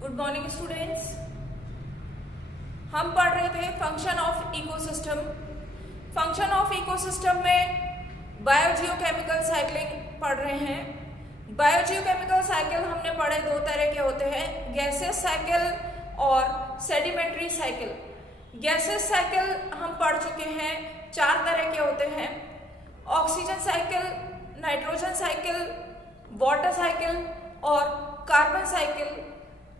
Good morning students. हम पढ़ रहे थे function of ecosystem. Function of ecosystem में बायोजियोकेमिकल साइक्लिंग पढ़ रहे हैं। बायोजियोकेमिकल साइकिल हमने पढ़े दो तरह के होते हैं, गैसेस साइकिल और सेडिमेंट्री साइकिल। गैसेस साइकिल हम पढ़ चुके हैं, 4 तरह के होते हैं, oxygen cycle, nitrogen cycle, water cycle और कार्बन साइकिल।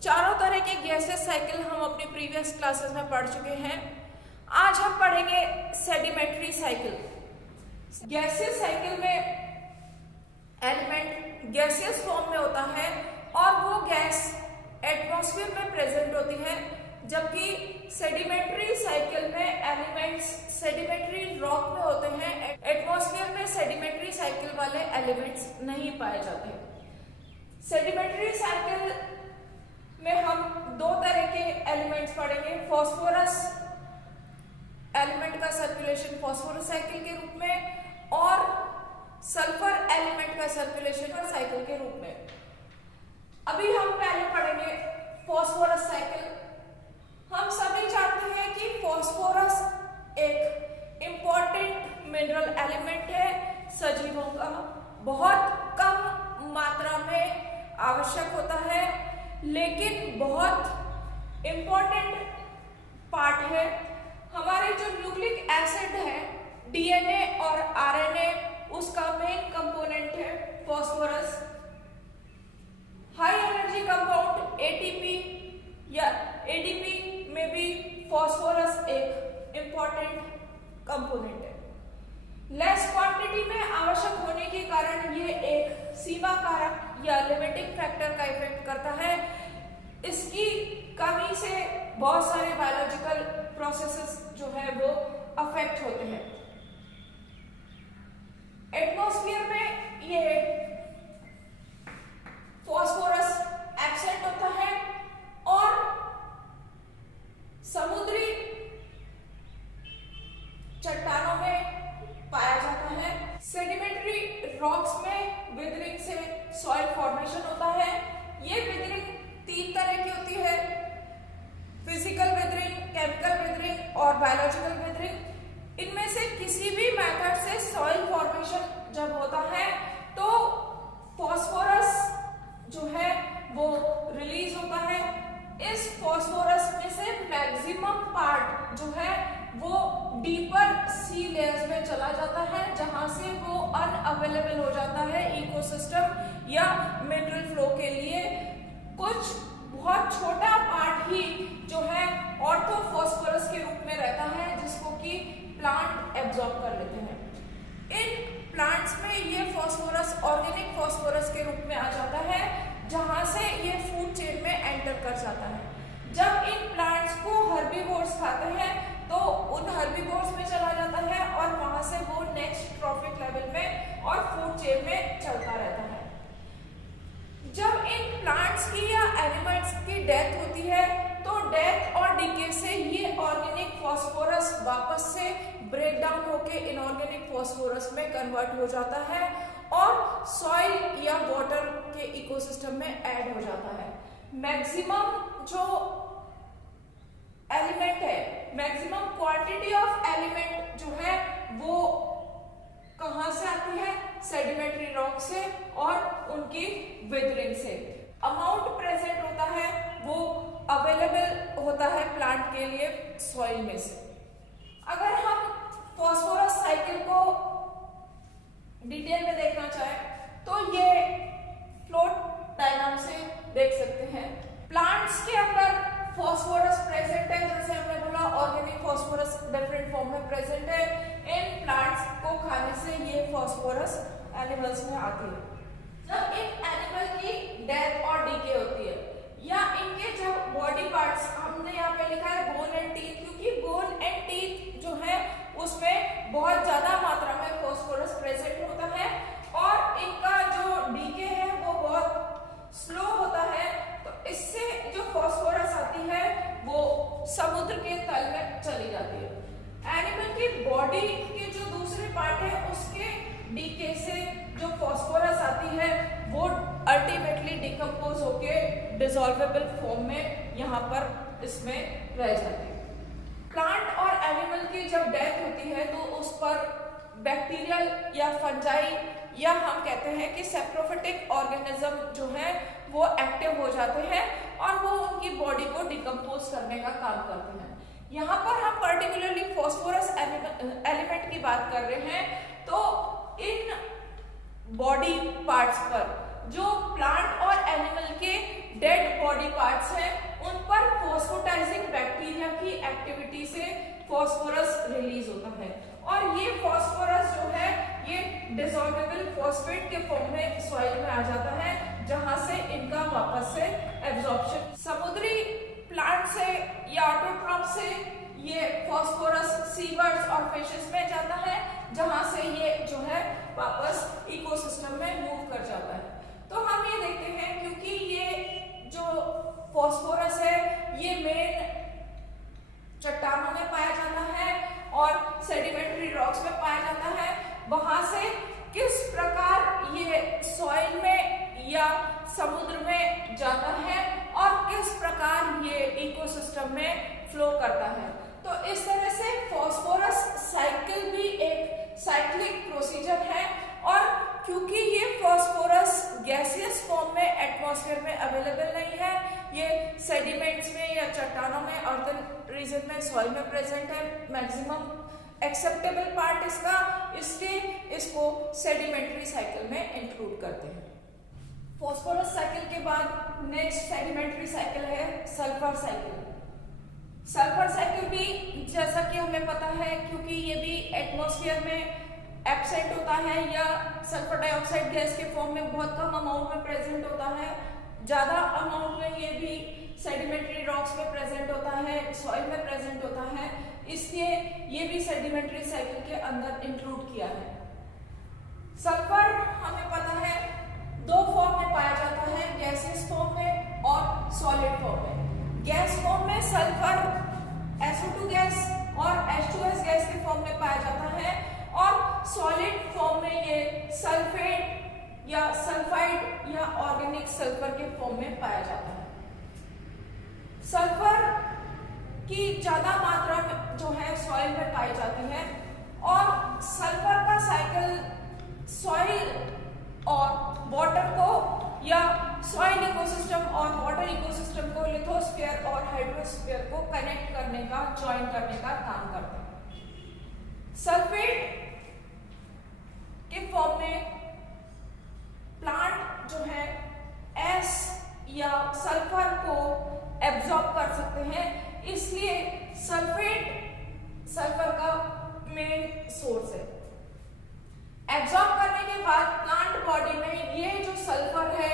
चारों तरह के गैसेस साइकिल हम अपनी प्रीवियस क्लासेस में पढ़ चुके हैं। आज हम पढ़ेंगे सेडिमेंट्री साइकिल। गैसेस साइकिल में एलिमेंट गैसियस फॉर्म में होता है और वो गैस एटमॉस्फेयर में प्रेजेंट होती है, जबकि सेडिमेंट्री साइकिल में एलिमेंट्स सेडिमेंट्री रॉक में होते हैं। एटमॉस्फेयर में सेडिमेंट्री साइकिल वाले एलिमेंट्स नहीं पाए जाते। सेडिमेंट्री साइकिल में हम 2 तरह के एलिमेंट्स पढ़ेंगे, फॉस्फोरस एलिमेंट का सर्कुलेशन फॉस्फोरस साइकिल के रूप में और सल्फर एलिमेंट का सर्कुलेशन साइकिल के रूप में। अभी हम पहले पढ़ेंगे फॉस्फोरस साइकिल। हम सभी जानते हैं कि फॉस्फोरस एक इंपॉर्टेंट मिनरल एलिमेंट है, सजीवों का बहुत कम मात्रा में आवश्यक होता है, लेकिन बहुत इंपॉर्टेंट पार्ट है। हमारे जो न्यूक्लिक एसिड है, डीएनए और आरएनए, उसका मेन कंपोनेंट है phosphorus. High energy compound ATP या एडीपी में भी फॉस्फोरस एक इंपॉर्टेंट कंपोनेंट है। लेस क्वांटिटी में आवश्यक होने के कारण ये एक सीमा कारक या लिमिटिंग फैक्टर का इफेक्ट करता है। इसकी कमी से बहुत सारे बायोलॉजिकल प्रोसेसेस जो है वो अफेक्ट होते हैं। एटमॉस्फेयर में ये फॉस्फोरस एब्सेंट होता है और समुद्री चट्टानों में पाया जाता है। सेडिमेंट्री रॉक्स में विदरिंग से सॉइल फॉर्मेशन होता है। ये विदरिंग 3 तरह की होती है, फिजिकल विदरिंग, केमिकल विदरिंग और बायोलॉजिकल विदरिंग। इनमें से किसी भी मेथड से सॉइल फॉर्मेशन जब होता है तो फॉस्फोरस जो है वो रिलीज होता है। इस फॉस्फोरस में से मैक्सिमम पार्ट जो है वो डीपर सी लेयर्स में चला जाता है, जहां से वो अनअवेलेबल हो जाता है इकोसिस्टम या मिनरल फ्लो के लिए। कुछ बहुत छोटा पार्ट ही जो है ऑर्थोफॉस्फोरस के रूप में रहता है, जिसको कि प्लांट एब्जॉर्ब कर लेते हैं। इन प्लांट्स में ये फॉस्फोरस ऑर्गेनिक फॉस्फोरस के रूप में आ जाता है, जहां से ये फूड चेन में एंटर कर जाता है। जब इन प्लांट्स को हर्बीवोर्स खाते हैं तो उन हर्बीवोर्स में चला जाता है और वहां से वो नेक्स्ट ट्रॉफिक लेवल में और फूड चेन में चलता रहता है। जब इन प्लांट्स की या एनिमल्स की डेथ होती है तो डेथ और डीके से ये ऑर्गेनिक फॉस्फोरस वापस से ब्रेक डाउन होके इनऑर्गेनिक फॉस्फोरस में कन्वर्ट हो जाता है और सॉइल या वाटर के इकोसिस्टम में ऐड हो जाता है। मैक्सिमम जो एलिमेंट है, मैक्सिमम क्वांटिटी ऑफ एलिमेंट जो है वो कहां से आती है? सेडिमेंट्री रॉक से और उनकी विदरिंग से। अमाउंट प्रेजेंट होता है वो अवेलेबल होता है प्लांट के लिए सॉइल में से। अगर हम फॉस्फोरस साइकिल को डिटेल में देखना चाहें तो ये फ्लोट डायग्राम से देख सकते हैं। प्लांट्स के अंदर फॉस्फोरस प्रेजेंट है, जैसे हमने बोला ऑर्गेनिक फॉस्फोरस डिफरेंट फॉर्म में प्रेजेंट है। इन प्लांट्स को खाने से ये फॉस्फोरस एनिमल्स में आती है। जब एक एनिमल की डेथ और डीके होती है या इनके जब बॉडी पार्ट्स, हमने यहाँ पे लिखा है बोन एंड टीथ, क्योंकि बोन एंड टीथ जो है उसमें बहुत ज्यादा मात्रा में फॉस्फोरस प्रेजेंट होता है और इनका जो डीके है वो बहुत स्लो होता है। तो इससे जो फॉस्फोरस आती है वो समुद्र के तल में चली जाती है। एनिमल की बॉडी के जो दूसरे पार्ट है उसके डीके से जो फॉस्फोरस आती है वो अल्टीमेटली डिकम्पोज होके डिसॉल्वेबल फॉर्म में यहाँ पर इसमें रह जाते हैं। प्लांट और एनिमल की जब डेथ होती है तो उस पर बैक्टीरियल या फंजाई या हम कहते हैं कि सेप्रोफिटिक ऑर्गेनिज्म जो है वो एक्टिव हो जाते हैं और वो उनकी बॉडी को डिकम्पोज करने का काम करते हैं। यहाँ पर हम पर्टिकुलरली फॉस्फोरस एलिमेंट की बात कर रहे हैं, तो इन बॉडी पार्ट्स पर जो प्लांट और एनिमल के डेड बॉडी पार्ट्स हैं उन पर फॉस्फोटाइजिंग बैक्टीरिया की एक्टिविटी से फॉस्फोरस रिलीज होता है और ये फॉस्फोरस जो है ये डिसॉल्वेबल फॉस्फेट के फॉर्म में सॉइल में आ जाता है, जहां से इनका वापस से एब्जॉर्प्शन समुद्री प्लांट से या ऑटोट्रॉफ से ये फॉस्फोरस सीवर्ड्स और फिशेस में जाता है, जहां से ये जो है वापस इकोसिस्टम में मूव कर जाता है। तो हम ये देखते हैं क्योंकि ये जो फॉस्फोरस है ये मेन चट्टानों में पाया जाता है और सेडिमेंट्री रॉक्स में पाया जाता है, वहां से किस प्रकार ये सॉइल में या समुद्र में जाता है और किस प्रकार ये इकोसिस्टम में फ्लो करता है। तो इस तरह से फॉस्फोरस साइकिल भी एक साइक्लिक प्रोसीजर है और क्योंकि ये फॉस्फोरस गैसियस फॉर्म में एटमॉस्फेयर में अवेलेबल नहीं है, ये सेडिमेंट्स में या चट्टानों में अर्थन रीजन में सॉइल में प्रेजेंट है, मैक्सिमम एक्सेप्टेबल पार्ट इसका, इसलिए इसको सेडिमेंट्री साइकिल में इंक्लूड करते हैं। फॉस्फोरस साइकिल के बाद नेक्स्ट सेडिमेंट्री साइकिल है सल्फर साइकिल। सल्फर साइकिल भी जैसा कि हमें पता है क्योंकि ये भी एटमॉस्फेयर में एब्सेंट होता है या सल्फर डाइऑक्साइड गैस के फॉर्म में बहुत कम अमाउंट में प्रेजेंट होता है, ज्यादा अमाउंट में ये भी सेडिमेंट्री रॉक्स में प्रेजेंट होता है, सॉइल में प्रेजेंट होता है, इसलिए ये भी सेडिमेंट्री साइकिल के अंदर इंक्लूड किया है। सल्फर हमें पता है दो फॉर्म में पाया जाता है, गैसियस फॉर्म में और सॉलिड फॉर्म में। गैस फॉर्म में सल्फर SO2 गैस और H2S गैस के फॉर्म में पाया जाता है और सॉलिड फॉर्म में ये सल्फेट या सल्फाइड या ऑर्गेनिक सल्फर के फॉर्म में पाया जाता है। सल्फर की ज्यादा मात्रा में जो है सॉइल में पाई जाती है और सल्फर का साइकिल सॉइल और वाटर को या सॉइल इकोसिस्टम और वाटर इकोसिस्टम को लिथोस्फीयर और हाइड्रोस्फीयर को कनेक्ट करने का, ज्वाइन करने का काम करते हैं। सल्फेट के फॉर्म में प्लांट जो है एस या सल्फर को एब्जॉर्ब कर सकते हैं, इसलिए सल्फेट सल्फर का मेन सोर्स है। एब्जॉर्ब करने के बाद प्लांट बॉडी में ये जो सल्फर है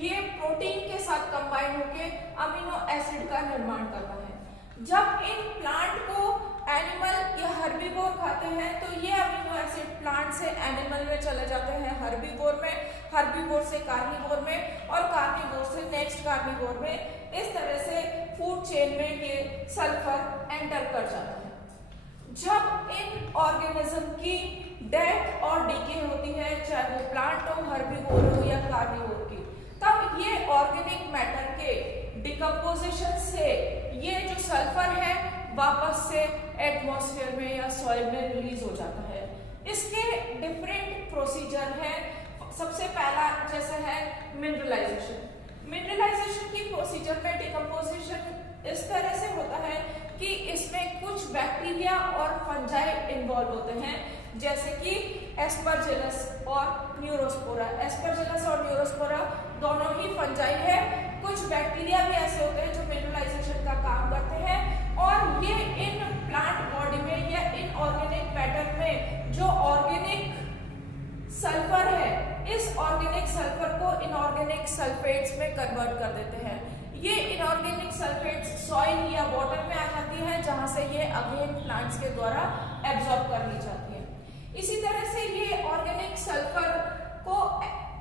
ये प्रोटीन के साथ कंबाइन होकर अमीनो एसिड का निर्माण करता है। जब इन प्लांट को एनिमल या हर्बीवोर खाते हैं तो ये अमीनो एसिड प्लांट से एनिमल में चले जाते हैं हर्बीवोर में, हर्बीवोर से कार्निवोर में और कार्निवोर से नेक्स्ट कार्निवोर में। इस तरह से फूड चेन में ये सल्फर एंटर कर जाता है। जब इन ऑर्गेनिज्म की डेथ और डीके होती है, चाहे वो प्लांट हो, हर्बीवोर हो या कार्निवोर की, तब ये ऑर्गेनिक मैटर के डिकम्पोजिशन से ये जो सल्फर है वापस से एटमॉस्फेयर में या सॉइल में रिलीज हो जाता है। इसके डिफरेंट प्रोसीजर हैं। सबसे पहला जैसे है मिनरलाइजेशन। मिनरलाइजेशन की प्रोसीजर में डिकम्पोजिशन इस तरह से होता है कि इसमें कुछ बैक्टीरिया और फंजाई इन्वॉल्व होते हैं, जैसे कि एस्परजिलस और न्यूरोस्पोरा। एस्परजिलस और न्यूरोस्पोरा दोनों ही फंजाई है। कुछ बैक्टीरिया भी ऐसे होते हैं जो मिनरलाइजेशन का काम करते हैं और ये इन प्लांट बॉडी में या इन ऑर्गेनिक मैटर में जो ऑर्गेनिक सल्फर है, इस ऑर्गेनिक सल्फर को इनऑर्गेनिक सल्फेट्स में कन्वर्ट कर देते हैं। ये इनऑर्गेनिक सल्फेट्स सॉइल या वाटर में आ जाती है, जहां से ये अगेन प्लांट्स के द्वारा एब्जॉर्ब कर ली जाती है। इसी तरह से ये ऑर्गेनिक सल्फर को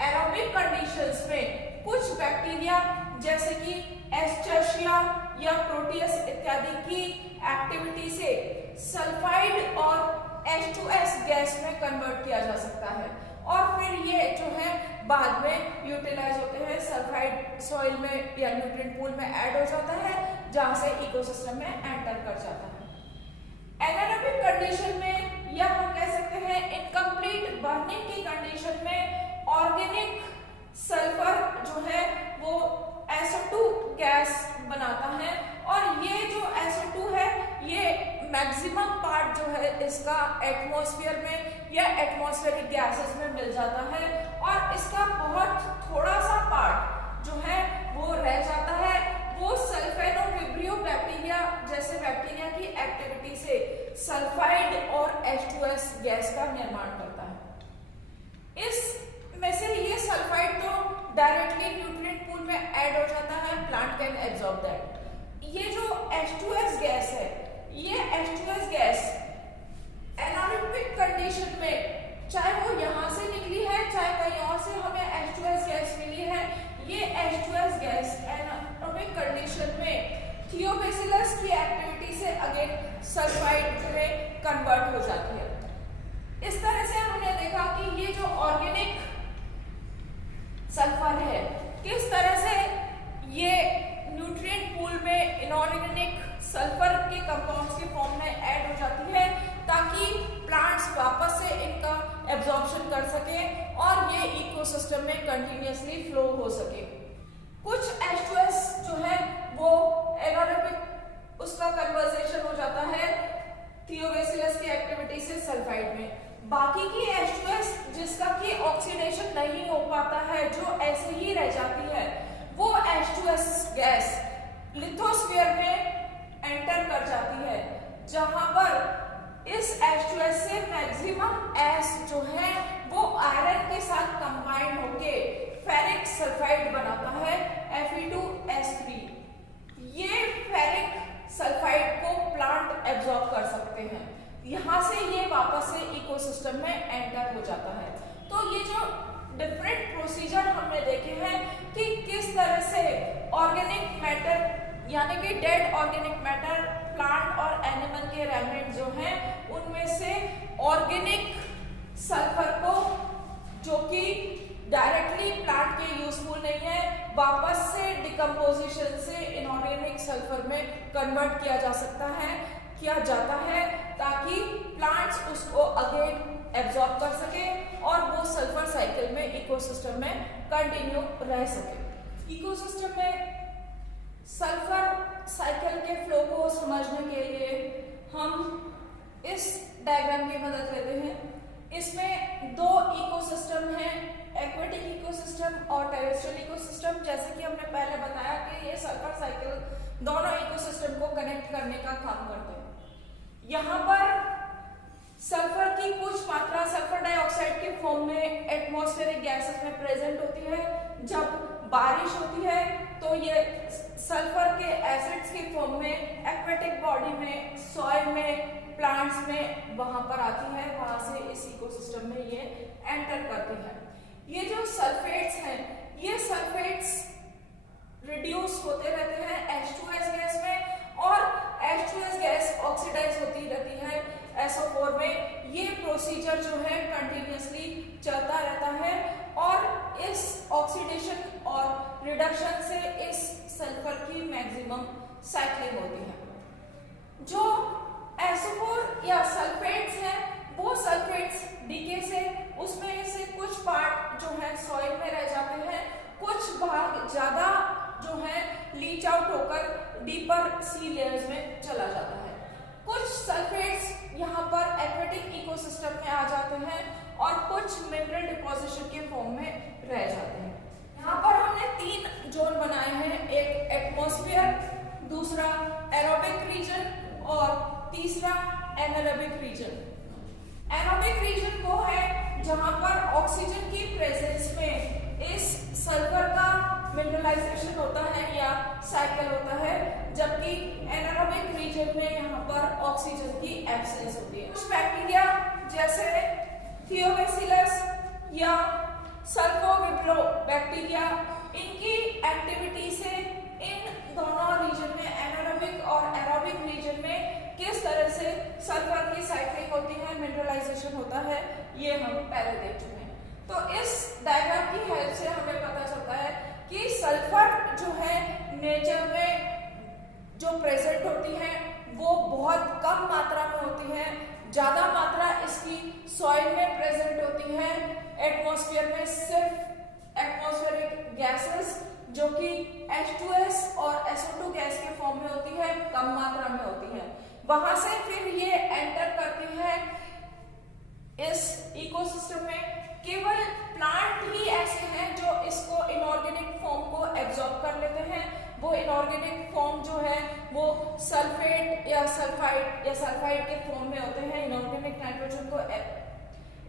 एरोबिक कंडीशंस में कुछ बैक्टीरिया जैसे कि एस्चर्शिया या प्रोटियस इत्यादि की एक्टिविटी से सल्फाइड और H2S गैस में कन्वर्ट किया जा सकता है और फिर ये जो है बाद में यूटिलाइज होते हैं सल्फाइड सॉइल में या न्यूट्रिएंट पूल में ऐड हो जाता है, जहां से इकोसिस्टम में एंटर कर जाता है। एनारोबिक कंडीशन में या हम कह सकते हैं इनकम्प्लीट बर्निंग की कंडीशन में ऑर्गेनिक सल्फर जो है वो SO2 गैस बनाता है, और ये जो SO2 है ये मैक्सिमम पार्ट जो है इसका एटमॉस्फेयर में या एटमॉस्फेरिक गैसेस में मिल जाता है, और इसका बहुत थोड़ा सा पार्ट जो है वो रह जाता है। वो सल्फेनोविब्रियो बैक्टीरिया जैसे बैक्टीरिया की एक्टिविटी से सल्फाइड और H2S गैस का निर्माण करता है। इस में से ये सल्फाइड तो डायरेक्टली न्यूट्रिएंट पूल में ऐड हो जाता है, प्लांट कैन एब्जॉर्ब दैट। ये जो H2S गैस है, ये H2S गैस एनारोबिक कंडीशन में चाहे वो यहाँ से निकली है चाहे कहीं और से हमें H2S गैस मिली है, ये H2S गैस एनारोबिक कंडीशन में थियोबैसिलस की एक्टिविटी से अगेन सल्फाइड में कन्वर्ट हो जाती है। इस तरह से हमने देखा कि ये जो ऑर्गेनिक सल्फर है किस तरह से ये न्यूट्रिएंट पूल में इनऑर्गेनिक सल्फर के कंपाउंड्स के फॉर्म में ऐड हो जाती है, ताकि प्लांट्स वापस से इनका एब्जॉर्प्शन कर सके और ये इकोसिस्टम में कंटिन्यूअसली फ्लो हो सके। कुछ H2S जो है वो एनारोबिक उसका कन्वर्सेशन हो जाता है थियोबैसिलस की एक्टिविटी से सल्फाइड में। बाकी की H2S जिसका कि ऑक्सीडेशन नहीं हो पाता है, जो ऐसे ही रह जाती है, वो H2S गैस लिथोस्फीयर में एंटर कर जाती है, जहां पर इस H2S से मैक्सिमम S जो है वो आयरन के साथ कंबाइंड होके फेरिक सल्फाइड बनाता है Fe2S3। ये फेरिक सल्फाइड को प्लांट एब्जॉर्ब कर सकते हैं, यहाँ से ये वापस से इकोसिस्टम में एंटर हो जाता है। तो ये जो डिफरेंट प्रोसीजर हमने देखे हैं कि किस तरह से ऑर्गेनिक मैटर यानी कि डेड ऑर्गेनिक मैटर प्लांट और एनिमल के रेमनेंट जो हैं उनमें से ऑर्गेनिक सल्फर को, जो कि डायरेक्टली प्लांट के यूजफुल नहीं है, वापस से डिकम्पोजिशन से इनऑर्गेनिक सल्फर में कन्वर्ट किया जाता है ताकि प्लांट्स उसको अगेन एब्जॉर्ब कर सके और वो सल्फर साइकिल में इकोसिस्टम में कंटिन्यू रह सके। इकोसिस्टम में सल्फर साइकिल के फ्लो को समझने के लिए हम इस डायग्राम की मदद लेते हैं। इसमें दो इकोसिस्टम हैं, एक्वेटिक इकोसिस्टम और टेरेस्ट्रियल इकोसिस्टम। जैसे कि हमने पहले बताया कि ये सल्फर साइकिल दोनों इकोसिस्टम को कनेक्ट करने का काम करते हैं। यहाँ पर सल्फर की कुछ मात्रा सल्फर डाइऑक्साइड के फॉर्म में एटमॉस्फेरिक गैसेस में प्रेजेंट होती है। जब बारिश होती है तो ये सल्फर के एसिड्स के फॉर्म में एक्वेटिक बॉडी में, सॉइल में, प्लांट्स में वहां पर आती है, वहां से इस इकोसिस्टम में ये एंटर करती है। ये जो सल्फेट्स हैं, ये सल्फेट्स रिड्यूस होते रहते हैं H2S गैस में, और H2S गैस ऑक्सीडाइज होती रहती है SO4 में। ये प्रोसीजर जो है कंटिन्यूअसली चलता रहता है, और इस ऑक्सीडेशन और रिडक्शन से इस सल्फर की मैक्सिमम साइक्लिंग होती है। जो SO4 या सल्फेट्स हैं, वो सल्फेट्स डीके से उसमें से कुछ पार्ट जो है सॉइल में रह जाते हैं, कुछ भाग ज्यादा जो है लीच आउट होकर डीपर सी लेयर्स में चला जाता है। कुछ सल्फेट्स यहाँ पर एक्वेटिक इकोसिस्टम में आ जाते हैं और कुछ मिनरल डिपोजिशन के फॉर्म में रह जाते हैं। यहाँ पर हमने 3 जोन बनाए हैं, एक एटमॉस्फेयर, दूसरा एरोबिक रीजन और तीसरा एनारोबिक रीजन। एरोबिक रीजन वो है जहाँ पर ऑक्सीजन की प्रेजेंस में इस सल्फर का मिनरलाइजेशन होता है या साइकिल होता है, जबकि एनारोबिक रीजन में यहाँ पर ऑक्सीजन की एब्सेंस होती है। कुछ बैक्टीरिया जैसे थियोबैसिलस या सल्फोविब्रो बैक्टीरिया, इनकी एक्टिविटी से इन दोनों रीजन में, एनारोबिक और एरोबिक रीजन में, किस तरह से सल्फर की साइक्लिंग होती है, मिनरलाइजेशन होता है, ये हम पहले देख चुके हैं। तो इस डायग्राम की हेल्प से हमें पता चलता है कि सल्फर जो है नेचर में जो प्रेजेंट होती है वो बहुत कम मात्रा में होती है, ज्यादा मात्रा इसकी सॉइल में प्रेजेंट होती है। एटमॉस्फेयर में सिर्फ एटमॉस्फेरिक गैसेस जो कि H2S और SO2 गैस के फॉर्म में होती है, कम मात्रा में होती है। वहां से फिर ये एंटर करती है इस इकोसिस्टम में। केवल प्लांट ही ऐसे हैं जो इसको इनऑर्गेनिक फॉर्म को एब्जॉर्ब कर लेते हैं। वो इनऑर्गेनिक फॉर्म जो है वो सल्फेट या सल्फाइड के फॉर्म में होते हैं। इनऑर्गेनिक नाइट्रोजन को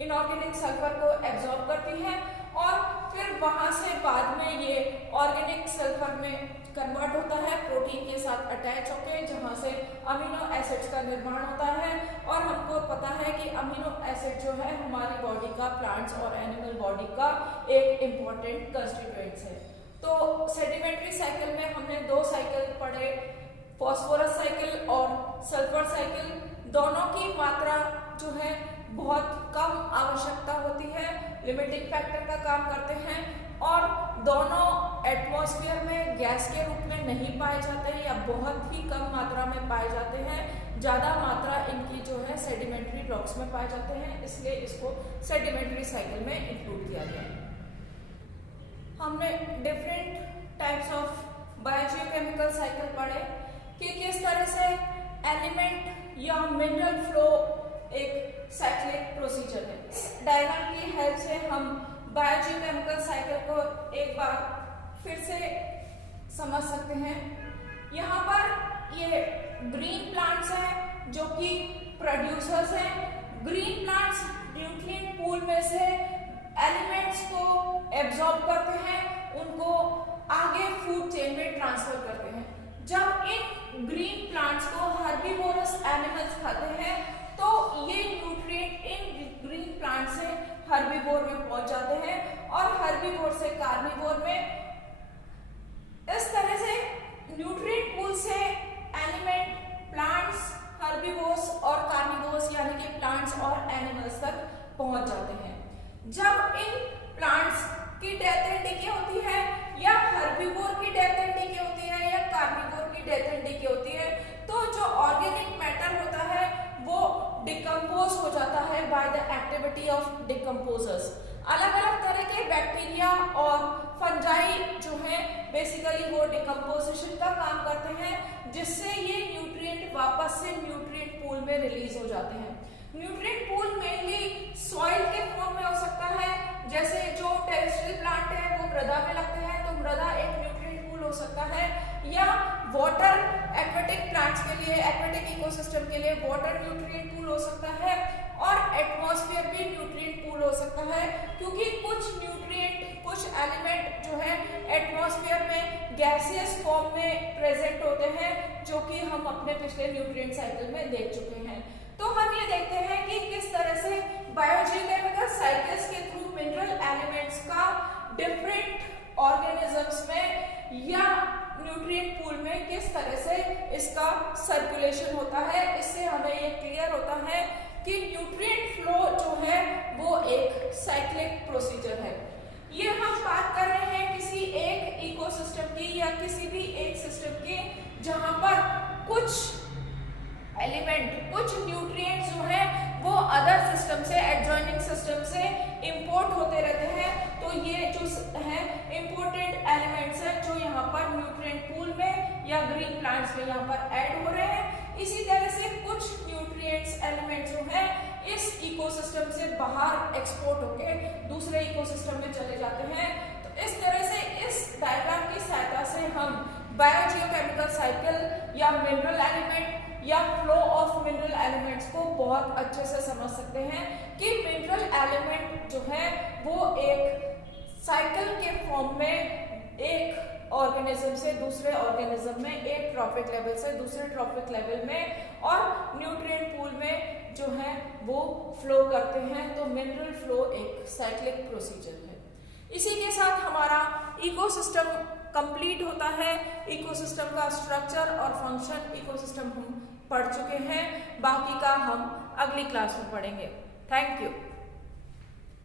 इनऑर्गेनिक सल्फर को एब्जॉर्ब करती है और फिर वहां से बाद में ये ऑर्गेनिक सल्फर में कन्वर्ट होता है प्रोटीन के साथ अटैच होकर, जहां से अमीनो एसिड्स का निर्माण होता है। और हमको पता है कि अमीनो एसिड जो है हमारी बॉडी का, प्लांट्स और एनिमल बॉडी का एक इम्पॉर्टेंट कंस्टिट्यूएंट्स है। तो सेडिमेंट्री साइकिल में हमने दो साइकिल पढ़े, फॉस्फोरस साइकिल और सल्फर साइकिल। दोनों की मात्रा जो है बहुत कम आवश्यकता होती है, लिमिटिंग फैक्टर का काम करते हैं और दोनों एटमॉस्फेयर में गैस के रूप में नहीं पाए जाते हैं या बहुत ही कम मात्रा में पाए जाते हैं। ज्यादा मात्रा इनकी जो है सेडिमेंट्री रॉक्स में पाए जाते हैं, इसलिए इसको सेडिमेंट्री साइकिल में इंक्लूड किया गया है। हमने different types of biogeochemical cycle पढ़े कि किस तरह से एलिमेंट या मिनरल फ्लो एक साइक्लिक प्रोसीजर है। डायग्राम की हेल्प से हम बायोजियोकेमिकल साइकिल को एक बार फिर से समझ सकते हैं। यहाँ पर ये ग्रीन प्लांट्स हैं जो कि प्रोड्यूसर्स हैं। ग्रीन प्लांट्स न्यूट्रिएंट पूल में से एलिमेंट्स को एब्जॉर्ब करते हैं, उनको आगे फूड चेन में ट्रांसफर करते हैं। जब इन ग्रीन प्लांट्स को हर्बीवोरस एनिमल्स खाते हैं तो ये न्यूट्रिएंट इन ग्रीन प्लांट से हर्बीवोर में पहुंच जाते हैं और हर्बीवोर से कार्निवोर में। इस तरह से न्यूट्रिएंट पूल से एलिमेंट प्लांट्स, हर्बीवोर्स और कार्निवोर्स यानी कि प्लांट्स और एनिमल्स तक पहुंच जाते हैं। जब इन प्लांट्स की डेथ एंड डीके होती है या हर्बीवोर की डेथ एंड डीके होती है या कार्निवोर की डेथ एंड डीके होती है, तो जो ऑर्गेनिक मैटर होता है वो डिकम्पोज हो जाता है by the activity of decomposers. अलग अलग तरह के बैक्टीरिया और फंजाई जो है बेसिकली वो डिकम्पोजिशन का काम करते हैं, जिससे ये न्यूट्रिएंट वापस से न्यूट्रिएंट पूल में रिलीज हो जाते हैं। न्यूट्रिएंट पूल मेनली सॉइल के फॉर्म में हो सकता है, जैसे जो टेरेस्ट्रियल प्लांट है वो मृदा में लगते हैं तो मृदा एक न्यूट्रिएंट पूल हो सकता है, या वाटर एक्वेटिक प्लांट्स के लिए, एक्वेटिक इकोसिस्टम के लिए वाटर न्यूट्रिएंट पूल हो सकता है और एटमॉस्फेयर भी न्यूट्रिएंट पूल हो सकता है, क्योंकि कुछ न्यूट्रिएंट, कुछ एलिमेंट जो है एटमॉस्फेयर में गैसियस फॉर्म में प्रेजेंट होते हैं, जो कि हम अपने पिछले न्यूट्रिएंट साइकिल में देख चुके हैं। तो हम ये देखते हैं कि किस तरह से बायोजियोकेमिकल साइकिल्स के थ्रू मिनरल एलिमेंट्स का डिफरेंट ऑर्गेनिजम्स में या न्यूट्रिएंट पूल में किस तरह से इसका सर्कुलेशन होता है। इससे हमें ये क्लियर होता है कि न्यूट्रिएंट फ्लो जो है वो एक साइक्लिक प्रोसीजर है। ये हम बात कर रहे हैं किसी एक इकोसिस्टम की या किसी भी एक सिस्टम की, जहां पर कुछ एलिमेंट, कुछ न्यूट्रिएंट्स जो है वो अदर सिस्टम से, एडजॉइनिंग सिस्टम से इंपोर्ट होते रहते हैं। तो ये जो है इंपोर्टेड एलिमेंट्स हैं जो यहाँ पर न्यूट्रिएंट पूल में या ग्रीन प्लांट्स में यहाँ पर ऐड हो रहे हैं। इसी तरह से कुछ न्यूट्रिएंट्स एलिमेंट्स जो है इस इकोसिस्टम से बाहर एक्सपोर्ट होके दूसरे इकोसिस्टम में चले जाते हैं। तो इस तरह से इस डायग्राम की सहायता से हम बायोजियोकेमिकल साइकिल या मिनरल एलिमेंट या फ्लो ऑफ मिनरल एलिमेंट्स को बहुत अच्छे से समझ सकते हैं कि मिनरल एलिमेंट जो है वो एक साइकिल के फॉर्म में एक ऑर्गेनिज्म से दूसरे ऑर्गेनिज्म में, एक ट्रॉफिक लेवल से दूसरे ट्रॉफिक लेवल में और न्यूट्रिएंट पूल में जो है वो फ्लो करते हैं। तो मिनरल फ्लो एक साइक्लिक प्रोसीजर है। इसी के साथ हमारा इकोसिस्टम कंप्लीट होता है। इकोसिस्टम का स्ट्रक्चर और फंक्शन इकोसिस्टम हम पढ़ चुके हैं, बाकी का हम अगली क्लास में पढ़ेंगे। Thank you.